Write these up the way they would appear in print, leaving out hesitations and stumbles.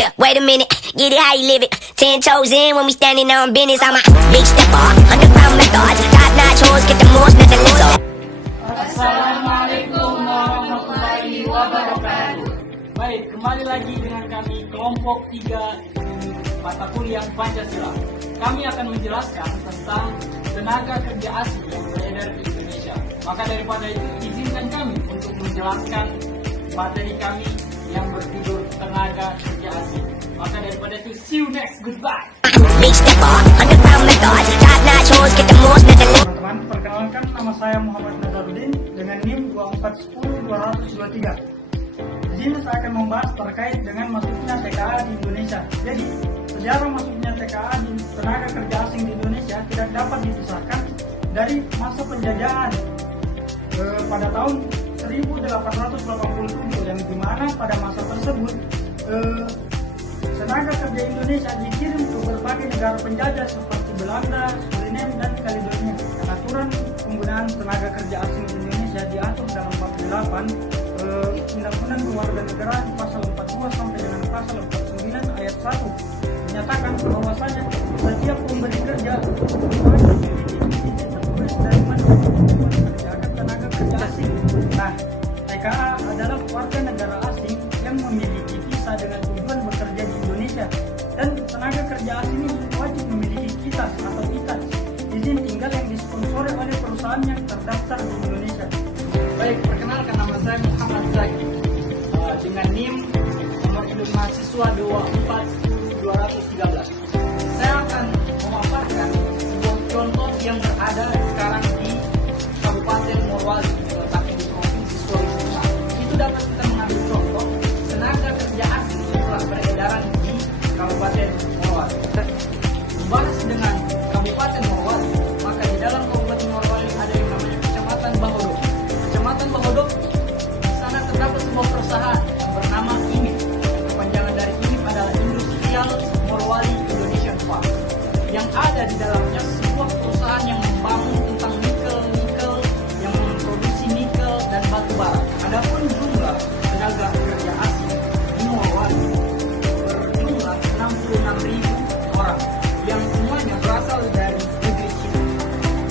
Yeah, wait a minute, get it how you live it. 10 toes in when we standing on business. I'm a big stepper, underground methods. Top notch hoes, get the most, nothing little. Assalamualaikum warahmatullahi wabarakatuh. Baik, kembali lagi dengan kami kelompok 3 mata kuliah Pancasila. Kami akan menjelaskan tentang tenaga kerja asing yang beredar di Indonesia. Maka daripada itu, izinkan kami untuk menjelaskan materi kami yang berjudul tenaga kerja asing. Maka daripada itu, see you next, goodbye. Big stepper, underground methods. Top notch hoes, get the most, nothing little. Teman-teman, perkenalkan nama saya Muhammad Nazarudin dengan NIM 2410223. Di sini saya akan membahas terkait dengan masuknya TKA di Indonesia. Jadi, sejarah masuknya TKA di tenaga kerja asing di Indonesia tidak dapat dipisahkan dari masa penjajahan pada tahun 1887, yang dimana pada masa tersebut tenaga kerja Indonesia dikirim ke berbagai negara penjajah seperti Belanda, Suriname, dan Kaledonia. Aturan penggunaan tenaga kerja asing di Indonesia diatur dalam 48 Undang-Undang Kewarganegaraan pasal 42 sampai dengan pasal 49 ayat 1 menyatakan bahwasanya setiap pemberi kerja tertulis dari mana mengerjakan tenaga kerja asing. Nah, TKA adalah warga negara asing yang memiliki visa dengan tujuan bekerja di Indonesia, dan tenaga kerja asing ini wajib memiliki KITAS atau ITAS, izin tinggal yang disponsori oleh perusahaan yang terdaftar di Indonesia. Baik, perkenalkan nama saya Muhammad Zaki dengan NIM nomor induk mahasiswa 2410213. Saya akan memaparkan sebuah contoh yang berada sekarang di Kabupaten Morowali, terletak di Provinsi Sulawesi Tengah. Itu dapat kita mengambil contoh tenaga kerja asing yang telah beredaran di Kabupaten Morowali. Membahas dengan Kabupaten Morowali, maka di dalam Kabupaten Morowali ada yang namanya Kecamatan Bahodok. Kecamatan Bahodok, di sana terdapat sebuah perusahaan yang bernama IMIP. Kepanjangan dari IMIP adalah Industrial Morowali Indonesian Farm. Yang ada di dalamnya sebuah perusahaan yang membangun tentang nikel, yang memproduksi nikel dan batu bara. Adapun jumlah tenaga kerja asing di Morowali berjumlah 66.000 orang yang semuanya berasal dari negeri Cina.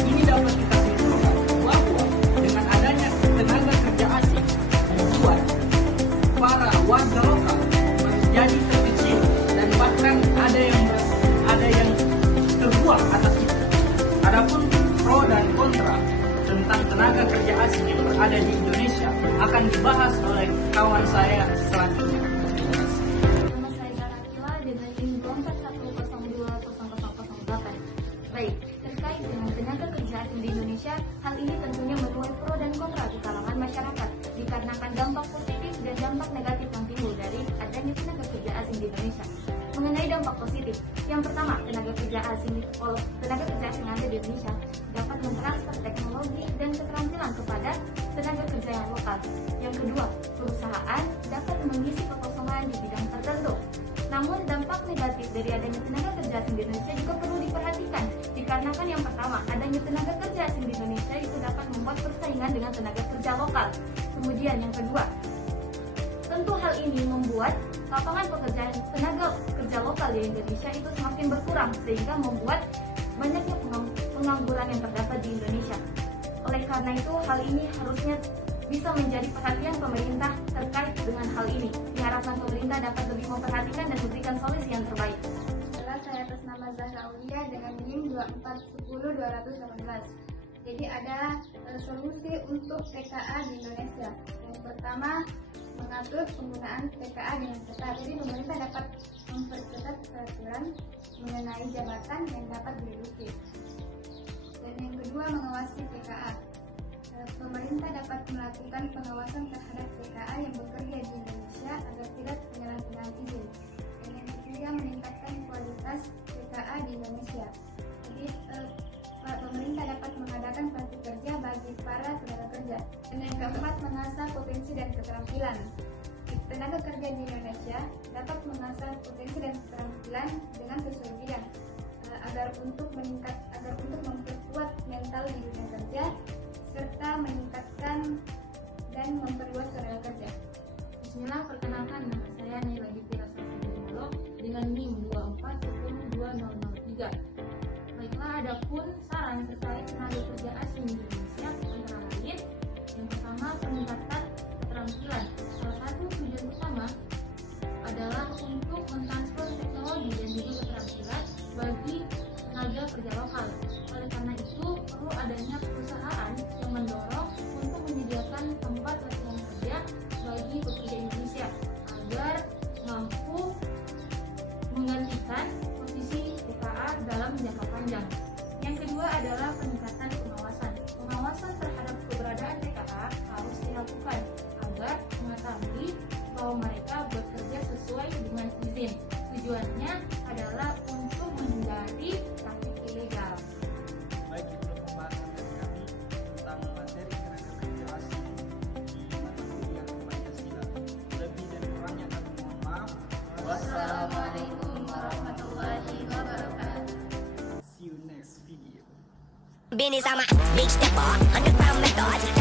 Ini dapat kita simpulkan bahwa dengan adanya tenaga kerja asing membuat para warga lokal menjadi terkecil dan bahkan ada yang terbuang atas itu. Adapun pro dan kontra tentang tenaga kerja asing yang berada di Indonesia akan dibahas oleh kawan saya selanjutnya. Nama saya Zarakila dengan NIM 241020008. Baik, terkait dengan tenaga kerja asing di Indonesia, hal ini tentunya menuai pro dan kontra di kalangan masyarakat dikarenakan dampak positif dan dampak negatif yang timbul dari adanya tenaga kerja asing di Indonesia. Mengenai dampak positif, yang pertama, tenaga kerja asing yang ada di Indonesia dapat mentransfer teknologi dan keterampilan kepada tenaga kerja yang lokal. Yang kedua, perusahaan dapat mengisi kekosongan di bidang tertentu. Namun dampak negatif dari adanya tenaga kerja asing di Indonesia juga perlu diperhatikan, dikarenakan yang pertama, adanya tenaga kerja asing di Indonesia itu dapat membuat persaingan dengan tenaga kerja lokal. Kemudian yang kedua, tentu hal ini membuat lapangan pekerjaan tenaga kerja lokal di Indonesia itu semakin berkurang, sehingga membuat banyaknya pengangguran yang terdapat di Indonesia. Oleh karena itu, hal ini harusnya bisa menjadi perhatian pemerintah terkait dengan hal ini. Diharapkan pemerintah dapat lebih memperhatikan dan memberikan solusi yang terbaik. Saya atas nama Zahra Aulia dengan NIM 2410218. Jadi ada solusi untuk TKA di Indonesia. Yang pertama, mengatur penggunaan TKA dengan ketat. Jadi pemerintah dapat memperketat peraturan mengenai jabatan yang dapat diduduki. Dan yang kedua, mengawasi TKA. Pemerintah dapat melakukan pengawasan terhadap TKA yang bekerja di Indonesia agar tidak penyalahgunaan izin. Dan yang ketiga, meningkatkan kualitas TKA di Indonesia. Jadi pemerintah dapat mengadakan praktik kerja bagi para tenaga kerja. Dan yang keempat, mengasah potensi dan keterampilan. Tenaga kerja di Indonesia dapat mengasah potensi dan keterampilan dengan sesuai bidang agar untuk memperkuat mental di dunia kerja serta meningkatkan dan memperluas tenaga kerja. Bismillah, perkenalkan nama saya Nila Gitira Sofia. terkait tenaga kerja asing di Indonesia antara lain yang pertama peningkatan keterampilan. Salah satu tujuan utama adalah untuk mentransfer teknologi dan juga keterampilan bagi tenaga kerja lokal. Oleh karena itu perlu adanya perusahaan yang mendorong untuk menyediakan tempat latihan kerja bagi pekerja Indonesia agar mampu menggantikan posisi TKA dalam jangka panjang. Yang kedua adalah peningkatan pengawasan. Pengawasan terhadap keberadaan TKA harus dilakukan agar mengetahui bahwa mereka bekerja sesuai dengan izin. Tujuannya adalah untuk menghindari praktik ilegal. Baik, itu pembahasan dari kami tentang materi tenaga kerja asing di mata kuliah Pancasila. Lebih dan kurangnya kami mohon maaf. Wassalamualaikum warahmatullahi wabarakatuh. See you next video. Business, I'm a big stepper, underground methods.